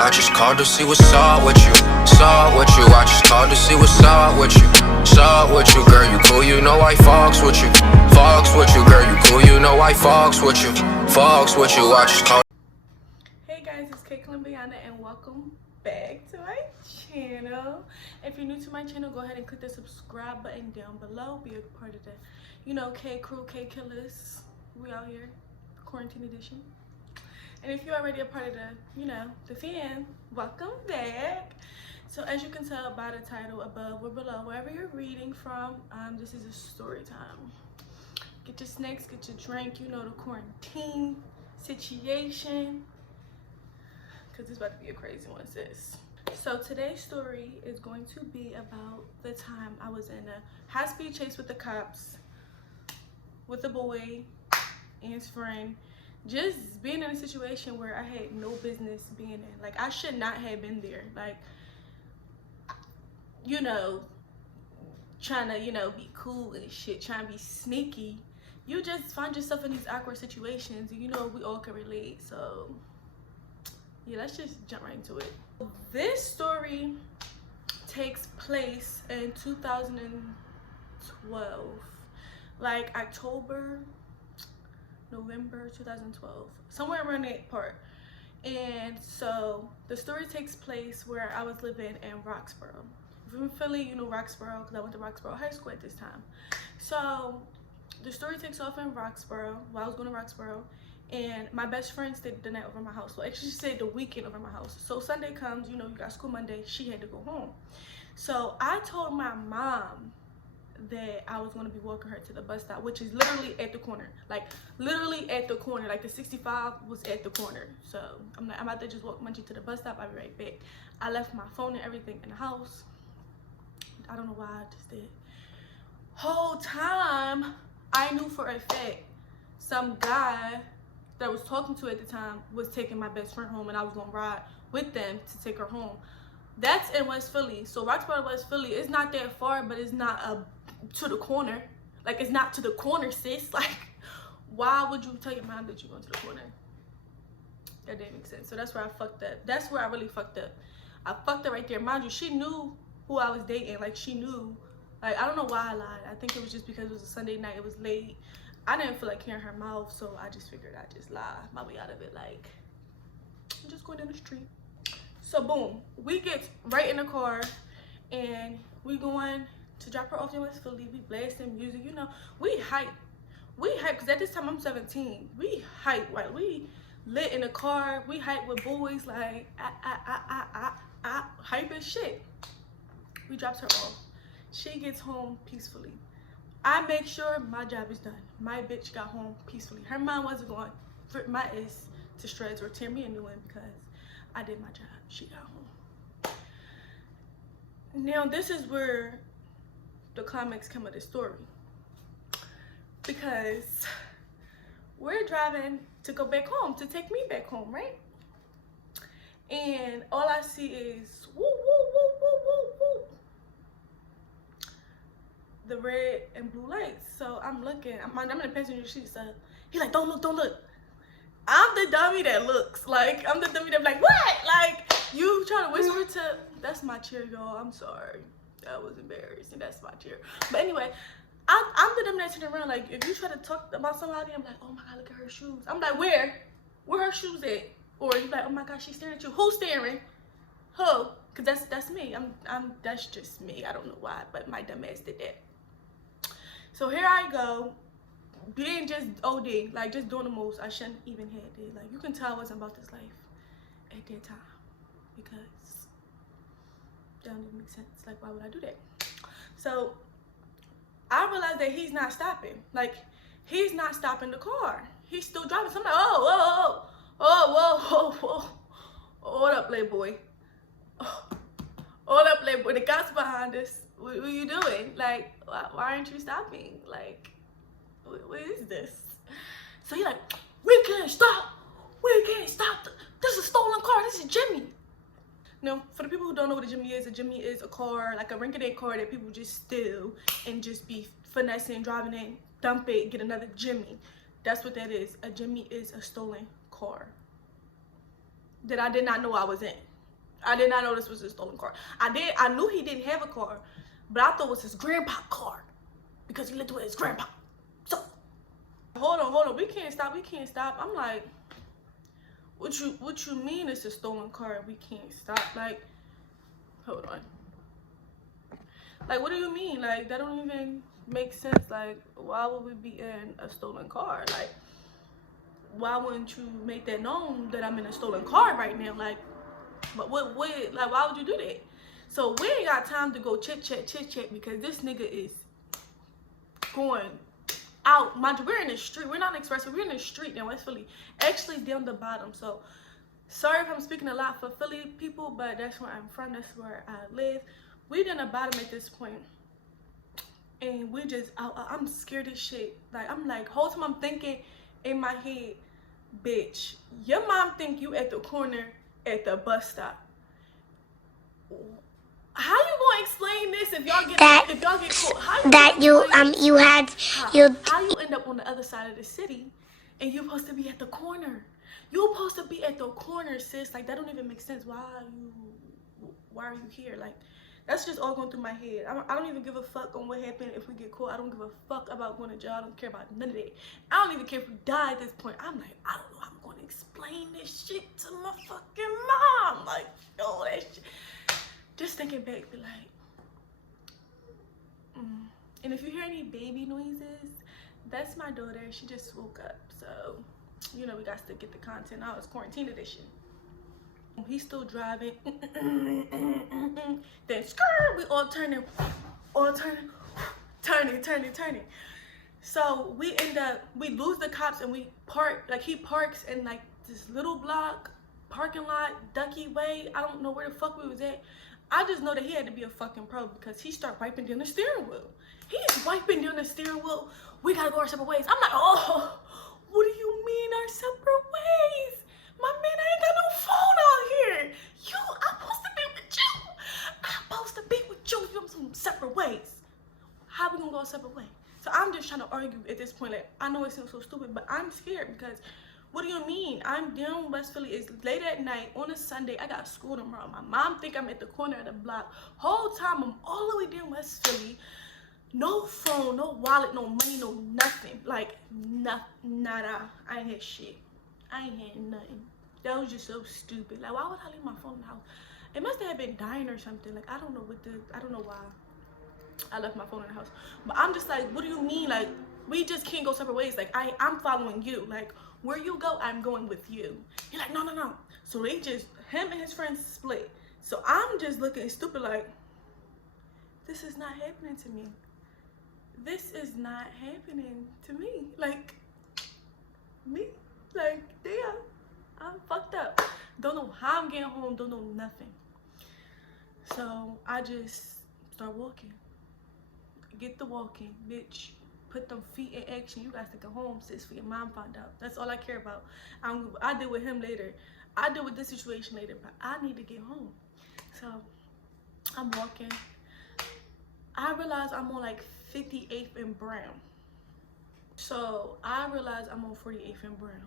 I just called to see what's up with you. Saw with you. I just called to see what's up with you. Saw with you, girl. You cool, you know I fucks with you. Fucks with you, girl. You cool, you know I fucks with you. Fucks with you. I just called. Hey guys, it's Kay Colombiana and welcome back to my channel. If you're new to my channel, go ahead and click the subscribe button down below. Be a part of the, K crew, K killers. We out here, quarantine edition. And if you're already a part of the, the fam, welcome back. So as you can tell by the title above or below, wherever you're reading from, this is a story time. Get your snacks, get your drink, the quarantine situation. Because it's about to be a crazy one, sis. So today's story is going to be about the time I was in a high-speed chase with the cops, with a boy and his friend. Just being in a situation where I had no business being in. Like, I should not have been there. Like, trying to, be cool and shit, trying to be sneaky. You just find yourself in these awkward situations, and we all can relate. So, yeah, let's just jump right into it. This story takes place in 2012. Like, November 2012, somewhere around that part. And so the story takes place where I was living in Roxborough. If you're in Philly, you know Roxborough, because I went to Roxborough High School at this time. So the story takes off in Roxborough, while I was going to Roxborough, and my best friend stayed the night over my house. Well, actually she stayed the weekend over my house. So Sunday comes, you got school Monday, she had to go home. So I told my mom that I was going to be walking her to the bus stop, which is literally at the corner. Like, literally at the corner. Like, the 65 was at the corner. So I'm about to just walk Munchie to the bus stop. I'll be right back. I left my phone and everything in the house. I don't know why I just did. Whole time, I knew for a fact some guy that I was talking to at the time was taking my best friend home, and I was going to ride with them to take her home. That's in West Philly. So Roxborough, West Philly, it's not that far, but it's not to the corner. Like, it's not to the corner, sis. Like, why would you tell your mom that you're going to the corner? That didn't make sense. So that's where I fucked up. That's where I really fucked up. I fucked up right there. Mind you, she knew who I was dating. Like, she knew. Like, I don't know why I lied. I think it was just because it was a Sunday night. It was late. I didn't feel like hearing her mouth, so I just figured I'd just lie my way out of it. Like, I'm just going down the street. So boom, we get right in the car and we going to drop her off in West Philly. We blasting music, we hype. We hype, because at this time I'm 17. We hype, like, we lit in the car. We hype with boys, like, hype as shit. We drops her off. She gets home peacefully. I make sure my job is done. My bitch got home peacefully. Her mom wasn't going to rip my ass to shreds or tear me a new one because I did my job. She got home. Now this is where the climax come of the story, because we're driving to go back home, to take me back home, right? And all I see is woo woo woo woo woo woo, the red and blue lights. So I'm looking. I'm in the passenger seat. So he's like, don't look, don't look. I'm the dummy that looks. Like, I'm the dummy that like, what? Like, you trying to whisper to, that's my chair, y'all. I'm sorry. That was embarrassing. That's my chair. But anyway, I'm the dummy that turn around. Like, if you try to talk about somebody, I'm like, oh my God, look at her shoes. I'm like, where? Where her shoes at? Or you're like, oh my God, she's staring at you. Who's staring? Who? Because that's me. That's just me. I don't know why, but my dumb ass did that. So here I go, being just OD, like, just doing the most I shouldn't even have did. Like, you can tell I wasn't about this life at that time, because that don't even make sense. Like, why would I do that? So I realized that he's not stopping. Like, he's not stopping the car. He's still driving. So I'm like, oh, whoa, whoa, whoa, whoa, whoa. Hold up, Playboy. Hold up, Playboy. The cops behind us. What are you doing? Like, why aren't you stopping? Like, what is this? So you're like, we can't stop. We can't stop. This is a stolen car. This is Jimmy. Now, for the people who don't know what a Jimmy is a car, like a rinky-dink car that people just steal and just be finessing, driving in, dump it, get another Jimmy. That's what that is. A Jimmy is a stolen car that I did not know I was in. I did not know this was his stolen car. I knew he didn't have a car, but I thought it was his grandpa's car because he lived with his grandpa. So hold on, we can't stop. I'm like, what you mean it's a stolen car and we can't stop? Like, hold on. Like, what do you mean? Like, that don't even make sense. Like, why would we be in a stolen car? Like, why wouldn't you make that known that I'm in a stolen car right now? Like, but what like, why would you do that? So we ain't got time to go chit chat because this nigga is going out. Mind you, we're in the street. We're not in Expressway. We're in the street in West Philly. Actually down the bottom. So sorry if I'm speaking a lot for Philly people, but that's where I'm from. That's where I live. We down the bottom at this point. And we just, I'm scared as shit. Like, I'm like, whole time I'm thinking in my head, bitch, your mom think you at the corner at the bus stop. How you gonna explain this if y'all get caught? How you end up on the other side of the city and you supposed to be at the corner? You supposed to be at the corner, sis. Like, that don't even make sense. Why are you here? Like, that's just all going through my head. I don't even give a fuck on what happened if we get caught. I don't give a fuck about going to jail. I don't care about none of that. I don't even care if we die at this point. I'm like, I don't know how I'm going to explain this shit to my fucking mom. Like, yo, that shit. Just thinking back, be like, And if you hear any baby noises, that's my daughter. She just woke up. So, you know, we got to get the content out. It's quarantine edition. He's still driving. Then skirt, we all turning. So we lose the cops and we park, like he parks in like this little block parking lot, Ducky Way. I don't know where the fuck we was at. I just know that he had to be a fucking pro because he started wiping down the steering wheel. He is wiping down the steering wheel. We gotta go our separate ways. I'm like, oh, what do you mean our separate ways? My man, I ain't got no phone out here. I'm supposed to be with you. I'm supposed to be with you. You have some separate ways. How we gonna go separate ways? So I'm just trying to argue at this point. Like, I know it seems so stupid, but I'm scared because what do you mean? I'm down West Philly. It's late at night on a Sunday. I got school tomorrow. My mom think I'm at the corner of the block. Whole time I'm all the way down West Philly. No phone, no wallet, no money, no nothing. Like, nada. I ain't had shit. I ain't had nothing. That was just so stupid. Like, why would I leave my phone in the house? It must have been dying or something. Like, I don't know why I left my phone in the house. But I'm just like, what do you mean? Like, we just can't go separate ways. Like, I'm following you. Like, where you go, I'm going with you. You're like, no. So they just, him and his friends split. So I'm just looking stupid like, this is not happening to me. This is not happening to me. Like, me? Like, damn, I'm fucked up. Don't know how I'm getting home, don't know nothing. So I just start walking. Get the walking, bitch. Put them feet in action. You guys to go home, sis, for your mom found out. That's all I care about. I deal with him later. I deal with this situation later, but I need to get home. So I'm walking. I realize I'm on like 58th and Brown. So I realize I'm on 48th and Brown.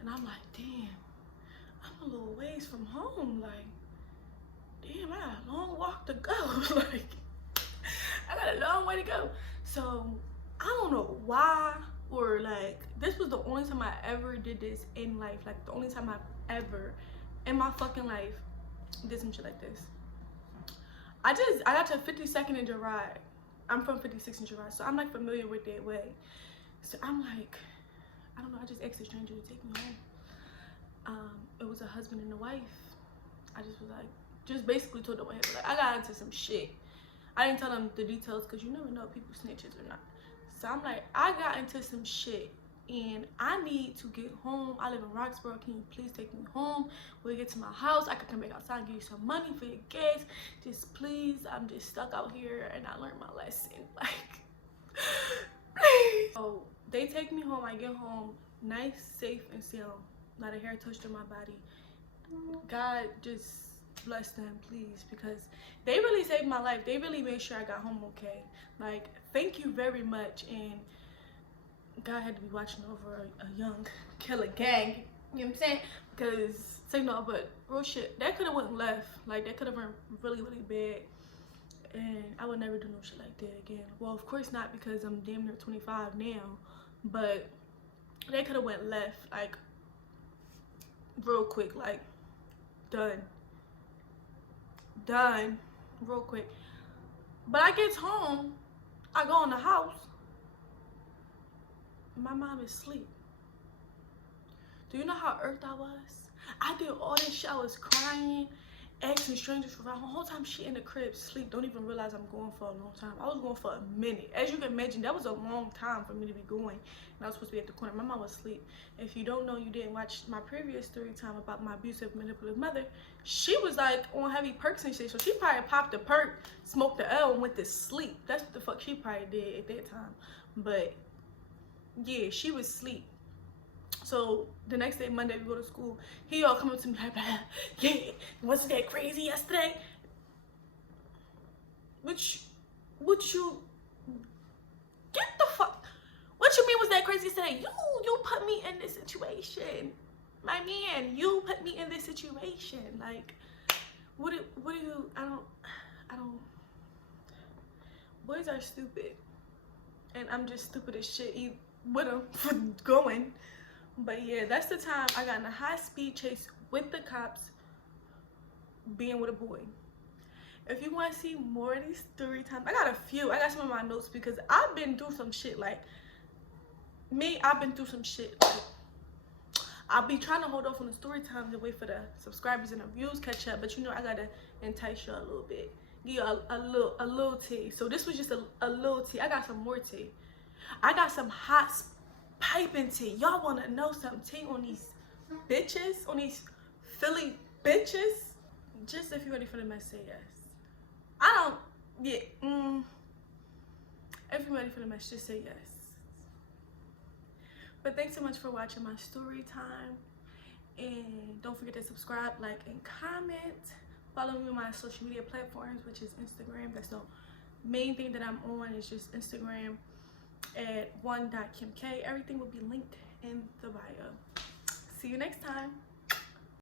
And I'm like, damn, I'm a little ways from home. Like, damn, I got a long walk to go. Like, I got a long way to go. So I don't know why, or like, this was the only time I ever did this in life. Like, the only time I've ever in my fucking life did some shit like this. I got to 52nd and Girard. I'm from 56th and Girard, so I'm like familiar with that way. So I'm like, I don't know, I just asked a stranger to take me home. It was a husband and a wife. I just was like, just basically told them what happened. Like, I got into some shit. I didn't tell them the details because you never know if people snitches or not. So I'm like, I got into some shit and I need to get home. I live in Roxborough. Can you please take me home? When we get to my house, I can come back outside and give you some money for your gas. Just please, I'm just stuck out here and I learned my lesson. Like, please. So they take me home. I get home, nice, safe, and sound. Not a hair touched on my body. God just bless them, please, because they really saved my life. They really made sure I got home okay. Like, thank you very much. And God had to be watching over a young killer gang, you know what I'm saying? Cause say no, but real shit, that could have went left. Like that could have been really, really bad. And I would never do no shit like that again. Well, of course not, because I'm damn near 25 now. But they could have went left, like real quick, like done, real quick. But I get home, I go in the house, my mom is asleep. Do you know how irked I was? I did all this shit. I was crying, asking strangers for ride. The whole time she in the crib, sleep, don't even realize I'm going for a long time. I was going for a minute. As you can imagine, that was a long time for me to be going. And I was supposed to be at the corner. My mom was asleep. If you don't know, you didn't watch my previous story time about my abusive, manipulative mother. She was like on heavy perks and shit. So she probably popped a perk, smoked the L, and went to sleep. That's what the fuck she probably did at that time. But yeah, she was asleep. So the next day, Monday, we go to school. He all come up to me like, yeah, wasn't that crazy yesterday? What you get the fuck? What you mean was that crazy yesterday? You put me in this situation, my man. You put me in this situation. Like, what do you? I don't. Boys are stupid, and I'm just stupid as shit with them for going. But yeah, that's the time I got in a high-speed chase with the cops, being with a boy. If you want to see more of these story times, I got a few. I got some of my notes because I've been through some shit. Like, I've been through some shit. Like, I'll be trying to hold off on the story times and wait for the subscribers and the views catch up. But you know, I got to entice you a little bit. Give you a little tea. So this was just a little tea. I got some more tea. I got some hot piping tea. Y'all want to know some tea on these bitches, on these Philly bitches? Just if you're ready for the mess, say yes. If you're ready for the mess, just say yes. But thanks so much for watching my story time, and don't forget to subscribe, like, and comment. Follow me on my social media platforms, which is Instagram. That's the main thing that I'm on, is just Instagram at one.YenKay. Everything will be linked in the bio. See you next time.